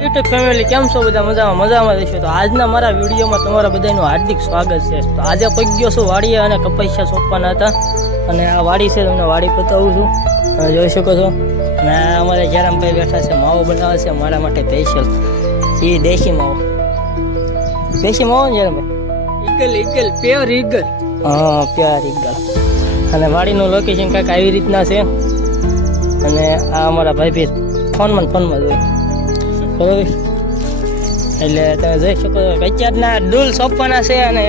YouTube family કેમ છો બધા? મજામાં રહેશો? તો આજના મારા વિડીયોમાં તમારા બધાનું હાર્દિક સ્વાગત છે. તો આજે પગ્યો છું વાડીએ અને કપૈયા સોંપવાના હતા અને આ વાડી છે, તમને વાડી બતાવું છું, તમે જોઈ શકો છો. અને અમારે જયરામભાઈ બેઠા છે, માવો બનાવે છે મારા માટે સ્પેશિયલ. એ દેશી માવો ને જયરામભાઈ? Eagle pure Eagle. હા, પ્યોર ઈગલ. અને વાડીનું લોકેશન કાંઈક આવી રીતના છે. અને આ અમારા ભાઈ ફોનમાં જોઈએ બરોબર. એટલે તમે જોઈ શકો છો અત્યારના ડૂલ સોંપવાના છે અને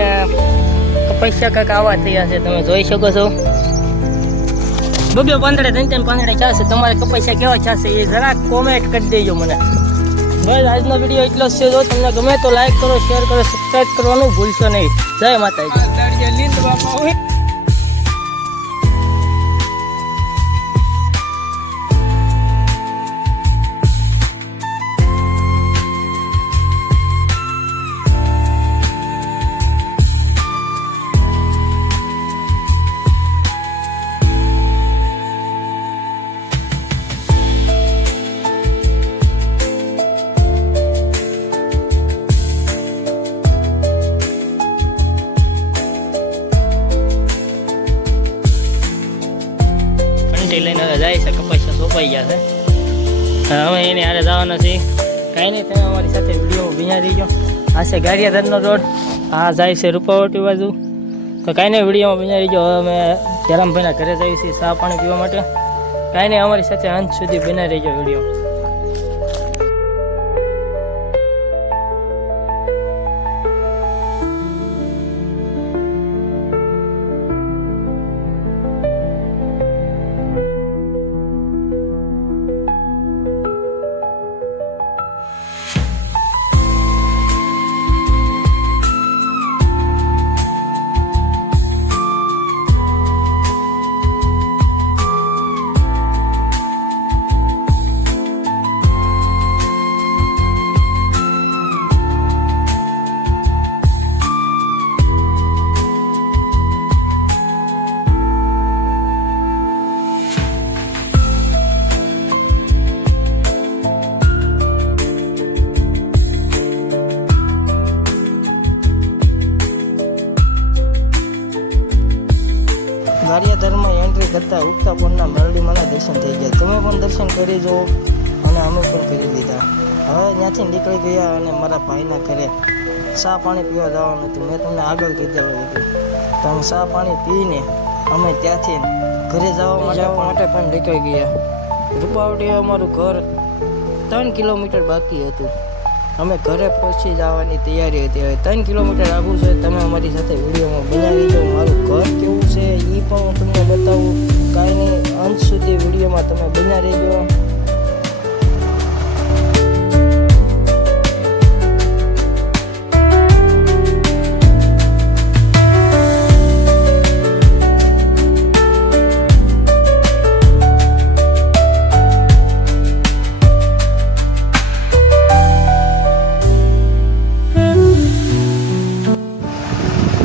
પૈસા કાંઈક આવા થયા છે, તમે જોઈ શકો છો. બબ્યો 15 પાંદડે ચાલશે. તમારે કપૈસા કેવા ચાલશે એ જરાક કોમેન્ટ કરી દેજો મને. બસ આજનો વિડીયો એટલો જ છે. જો તમને ગમે તો લાઈક કરો, શેર કરો, સબસ્ક્રાઈબ કરવાનું ભૂલશો નહીં. જય માતાજી. લઈને હવે જાય છે, કપૈયા સોંપાઈ ગયા છે. હવે એને હારે જવાના છે. કાંઈ નહીં, તમે અમારી સાથે વિડીયોમાં બિના રહીજો. આ છે ગારિયાધરનો રોડ, આ જાય છે રૂપાવટી બાજુ. તો કાંઈ નહીં, વિડીયોમાં બિના રહીજો. હવે અમે જયરામભાઈના ઘરે જઈએ છીએ ચા પાણી પીવા માટે. કાંઈ નહીં, અમારી સાથે અંત સુધી બિના રહીજો વિડીયો. ગારિયાધરમાં એન્ટ્રી કરતાં ઉગતા પૂરના મેરડીમાંના દર્શન થઈ ગયા. તમે પણ દર્શન કરી જુઓ અને અમે પણ કરી લીધા. હવે ત્યાંથી નીકળી ગયા અને મારા ભાઈના ઘરે ચા પાણી પીવા જવાનું હતું. મેં તમને આગળ કીધેલું હતું. તો અમે ચા પાણી પીને અમે ત્યાંથી ઘરે જવા માટે પણ નીકળી ગયા. રૂપાવટી અમારું ઘર 3 કિલોમીટર બાકી હતું. અમે ઘરે પહોંચી જવાની તૈયારી હતી. હવે 3 કિલોમીટર આગું છે. તમે અમારી સાથે વિડીયોમાં બનાવી દો. મારું ઘર કેવું છે એ પણ હું તમને બતાવું. કાંઈ નહીં, અંત સુધી વિડીયોમાં તમે બના રહેજો.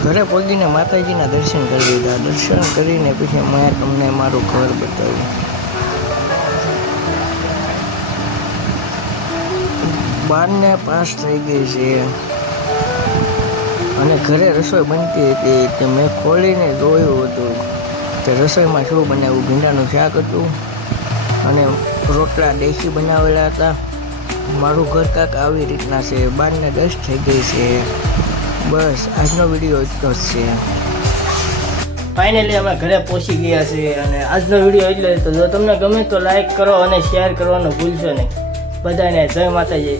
ઘરે પહોંચીને માતાજીના દર્શન કરી લીધા. દર્શન કરીને પછી મેં તમને મારું ઘર બતાવ્યું. 12:05 થઈ ગઈ છે અને ઘરે રસોઈ બનતી હતી. તે મેં ખોલીને જોયું હતું કે રસોઈમાં શું બનાવ્યું. ભીંડાનું શાક હતું અને રોટલા દેશી બનાવેલા હતા. મારું ઘર કાંક આવી રીતના છે. 12:10 થઈ ગઈ છે. બસ આજનો વિડીયો એટલો જ છે. ફાઇનલી અમે ઘરે પહોંચી ગયા છે અને આજનો વિડીયો એટલે તો જો તમને ગમે તો લાઈક કરો અને શેર કરવાનું ભૂલશો નહીં. બધાને જય માતાજી.